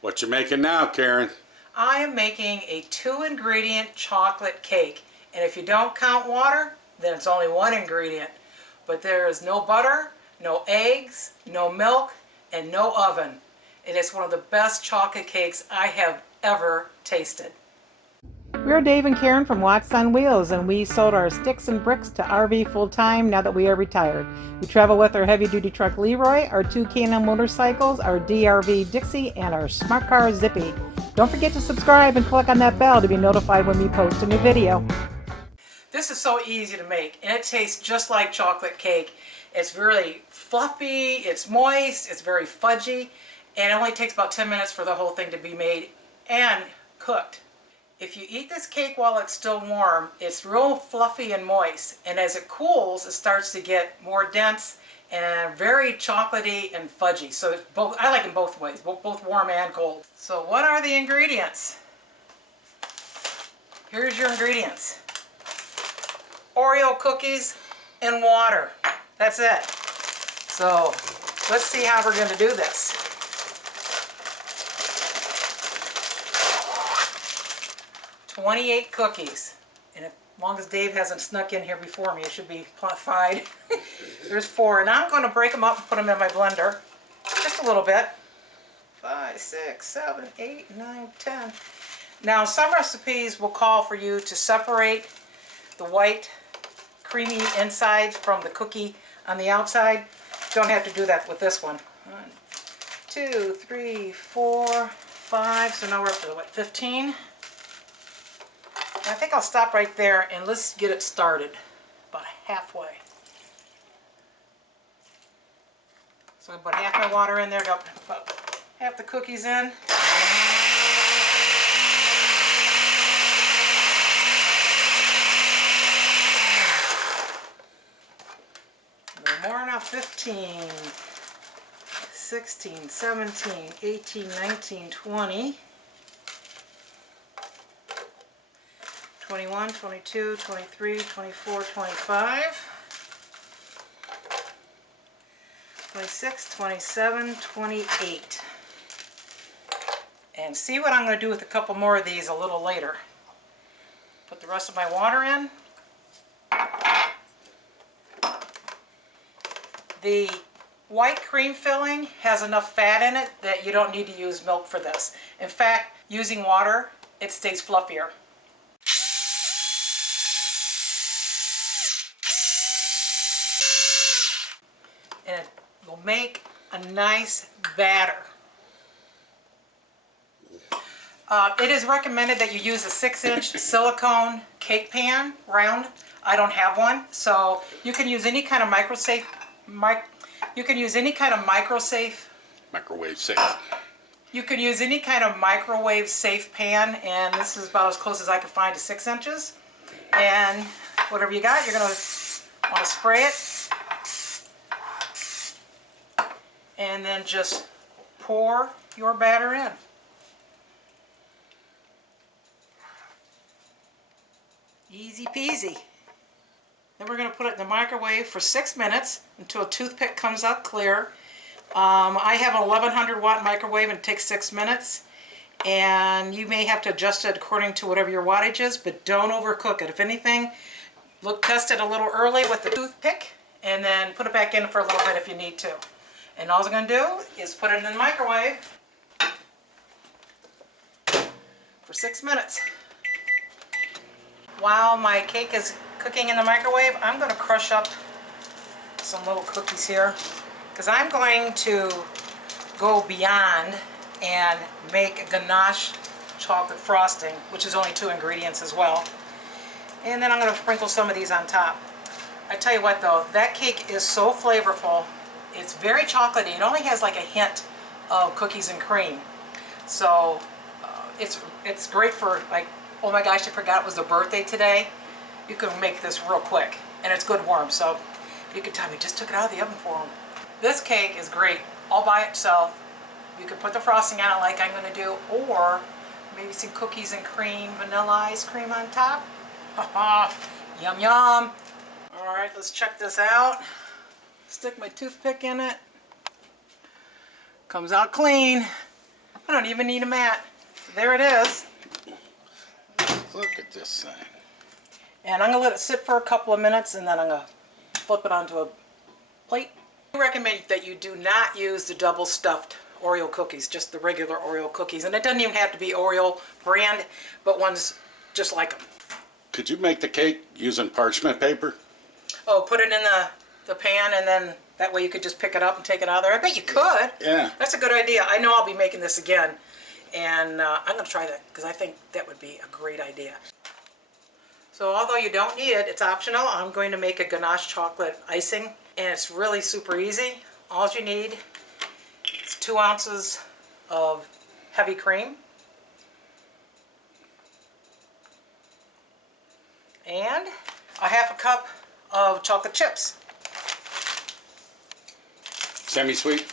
What you making now, Karen? I am making a 2-ingredient chocolate cake. And if you don't count water, then it's only 1 ingredient. But there is no butter, no eggs, no milk, and no oven. It is one of the best chocolate cakes I have ever tasted. We're Dave and Karen from Watts on Wheels, and we sold our sticks and bricks to RV full-time now that we are retired. We travel with our heavy-duty truck Leroy, our 2 Can-Am motorcycles, our DRV Dixie, and our smart car Zippy. Don't forget to subscribe and click on that bell to be notified when we post a new video. This is so easy to make, and it tastes just like chocolate cake. It's really fluffy, it's moist, it's very fudgy, and it only takes about 10 minutes for the whole thing to be made and cooked. If you eat this cake while it's still warm, it's real fluffy and moist, and as it cools, it starts to get more dense and very chocolatey and fudgy. So it's both, I like them both ways, both warm and cold. So what are the ingredients? Here's your ingredients. Oreo cookies and water. That's it. So let's see how we're going to do this. "28 cookies, and as long as Dave hasn't snuck in here before me, it should be fine." There's 4, and I'm going to break them up and put them in my blender, just a little bit. 5, 6, 7, 8, 9, 10. Now, some recipes will call for you to separate the white, creamy inside from the cookie on the outside. Don't have to do that with this one. 1, 2, 3, 4, 5. So now we're up to what, 15? I think I'll stop right there and let's get it started about halfway. So about half my water in there, got about half the cookies in. No more now. 15, 16, 17, 18, 19, 20. 21, 22, 23, 24, 25, 26, 27, 28. And see what I'm going to do with a couple more of these a little later. Put the rest of my water in. The white cream filling has enough fat in it that you don't need to use milk for this. In fact, using water, it stays fluffier. And it will make a nice batter. It is recommended that you use a 6-inch silicone cake pan, round. I don't have one, so you can use any kind of microwave safe. You can use any kind of microwave safe. You can use any kind of microwave safe pan, and this is about as close as I could find to 6 inches. And whatever you got, you're going to want to spray it. And then just pour your batter in. Easy peasy. Then we're going to put it in the microwave for 6 minutes until a toothpick comes out clear. I have an 1100 watt microwave and it takes 6 minutes. And you may have to adjust it according to whatever your wattage is, but don't overcook it. If anything, test it a little early with the toothpick and then put it back in for a little bit if you need to. And all I'm going to do is put it in the microwave for 6 minutes. While my cake is cooking in the microwave, I'm going to crush up some little cookies here, because I'm going to go beyond and make a ganache chocolate frosting, which is only 2 ingredients as well. And then I'm going to sprinkle some of these on top. I tell you what though, that cake is so flavorful. It's very chocolatey. It only has like a hint of cookies and cream. So it's great for, like, oh my gosh, I forgot it was their birthday today. You can make this real quick, and it's good warm. So you can tell me, just took it out of the oven for them. This cake is great all by itself. You can put the frosting on it like I'm going to do, or maybe some cookies and cream, vanilla ice cream on top. Yum yum. All right, let's check this out. Stick my toothpick in it. Comes out clean. I don't even need a mat. There it is. Look at this thing. And I'm going to let it sit for a couple of minutes and then I'm going to flip it onto a plate. I recommend that you do not use the double stuffed Oreo cookies, just the regular Oreo cookies. And it doesn't even have to be Oreo brand, but ones just like them. Could you make the cake using parchment paper? Oh, put it in the pan and then that way you could just pick it up and take it out of there. I bet you could. Yeah. That's a good idea. I know I'll be making this again. And I'm going to try that because I think that would be a great idea. So although you don't need it, it's optional. I'm going to make a ganache chocolate icing. And it's really super easy. All you need is 2 ounces of heavy cream. And a half a cup of chocolate chips. Semi-sweet?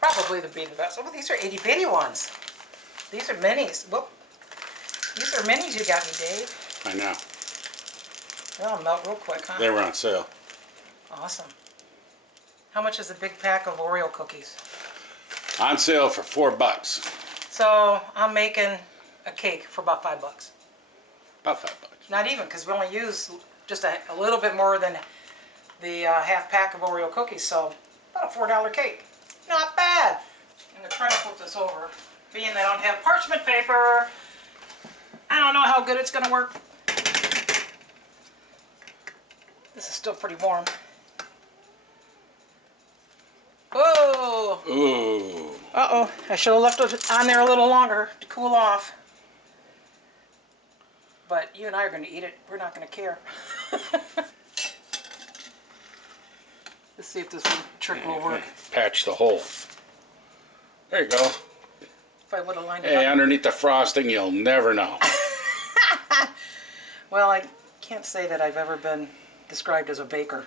Probably the be the best. Oh, these are itty bitty ones. These are minis. Whoop. These are minis you got me, Dave. I know. They'll melt real quick, huh? They were on sale. Awesome. How much is a big pack of Oreo cookies? On sale for $4. So I'm making a cake for about $5. About $5. Not even, because we only use just a little bit more than the half pack of Oreo cookies, so about a $4 cake. Not bad. I'm going to try to flip this over. Being that I don't have parchment paper, I don't know how good it's going to work. This is still pretty warm. Whoa! Ooh. Uh-oh, I should have left it on there a little longer to cool off. But you and I are going to eat it. We're not going to care. Let's see if this trick will work. Patch the hole. There you go. If I would have lined it Hey, up. underneath the frosting, you'll never know. Well, I can't say that I've ever been described as a baker.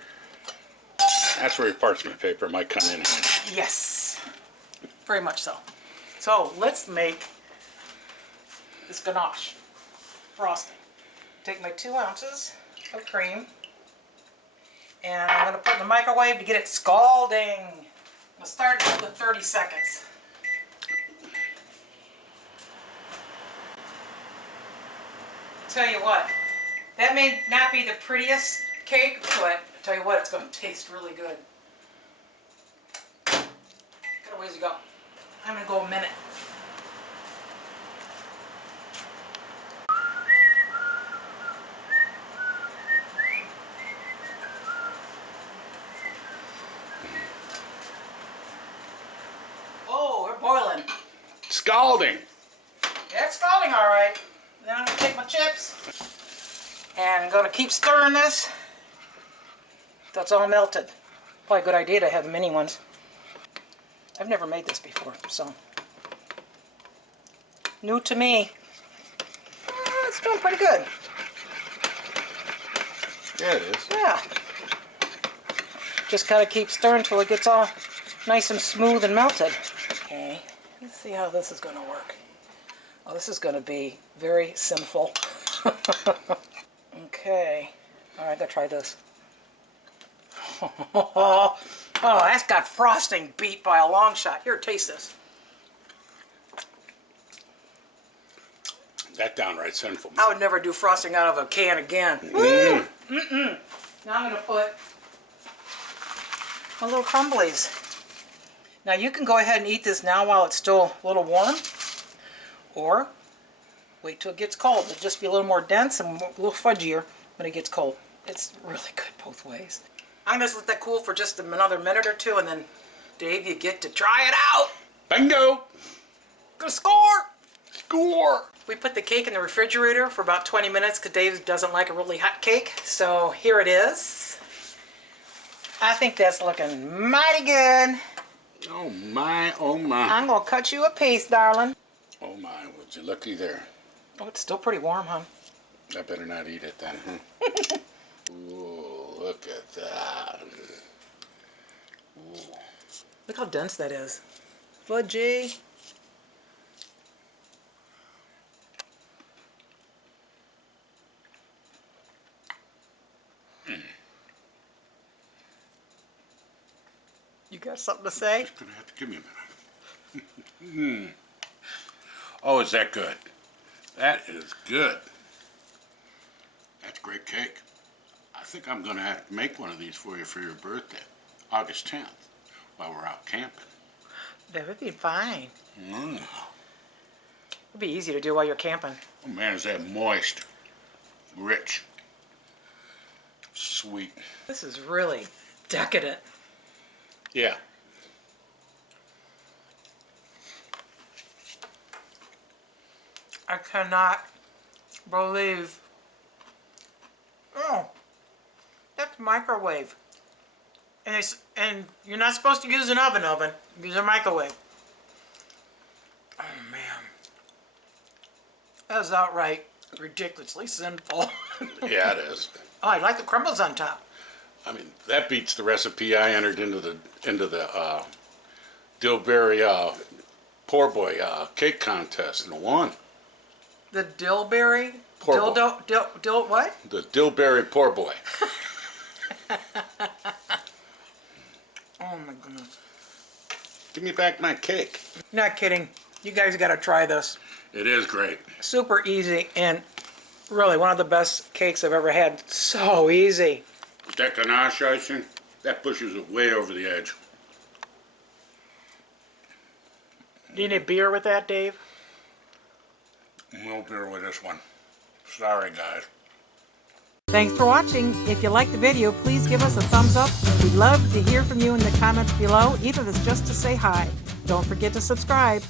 That's where your parchment paper might come in handy. Yes, very much so. So let's make this ganache frosting. Take my 2 ounces of cream and I'm going to put it in the microwave to get it scalding. We'll start with 30 seconds. Tell you what, that may not be the prettiest cake, but tell you what, it's going to taste really good. Got a ways to go. I'm going to go a minute. Oh, we're boiling. Scalding. Yeah, it's scalding all right. Now I'm going to take my chips and I'm going to keep stirring this till it's all melted. Probably a good idea to have mini ones. I've never made this before, so new to me. It's doing pretty good. Yeah, it is. Yeah. Just gotta keep stirring till it gets all nice and smooth and melted. Okay, let's see how this is gonna work. Oh, this is gonna be very sinful. Okay, all right, I gotta try this. Oh, that's got frosting beat by a long shot. Here, taste this. That downright sinful. I would never do frosting out of a can again. Now I'm going to put my little crumblies. Now you can go ahead and eat this now while it's still a little warm, or wait till it gets cold. It'll just be a little more dense and a little fudgier when it gets cold. It's really good both ways. I'm going to let that cool for just another minute or two, and then, Dave, you get to try it out. Bingo! Gonna score! Score! We put the cake in the refrigerator for about 20 minutes because Dave doesn't like a really hot cake. So here it is. I think that's looking mighty good. Oh my, oh my. I'm going to cut you a piece, darling. Oh my, would you looky there. Oh, it's still pretty warm, huh? I better not eat it then, Ooh, look at that. Ooh. Look how dense that is. Fudgy. You got something to say? Just gonna have to give me a minute. Oh, is that good? That is good. That's great cake. I think I'm going to have to make one of these for you for your birthday, August 10th, while we're out camping. That would be fine. Mm. It'd be easy to do while you're camping. Oh man, is that moist, rich, sweet. This is really decadent. Yeah. I cannot believe. Oh, that's microwave. And you're not supposed to use an oven. Use a microwave. Oh man, that is outright ridiculously sinful. Yeah, it is. Oh, I like the crumbles on top. I mean, that beats the recipe I entered into the Dillberry poor boy cake contest and won. The dillberry? Poor boy. Dill what? The Dillberry poor boy. Oh my goodness. Give me back my cake. Not kidding. You guys got to try this. It is great. Super easy and really one of the best cakes I've ever had. So easy. That ganache icing, that pushes it way over the edge. Do you need beer with that, Dave? No beer with this one. Sorry, guys. Thanks for watching. If you liked the video, please give us a thumbs up. We'd love to hear from you in the comments below, even if it's just to say hi. Don't forget to subscribe.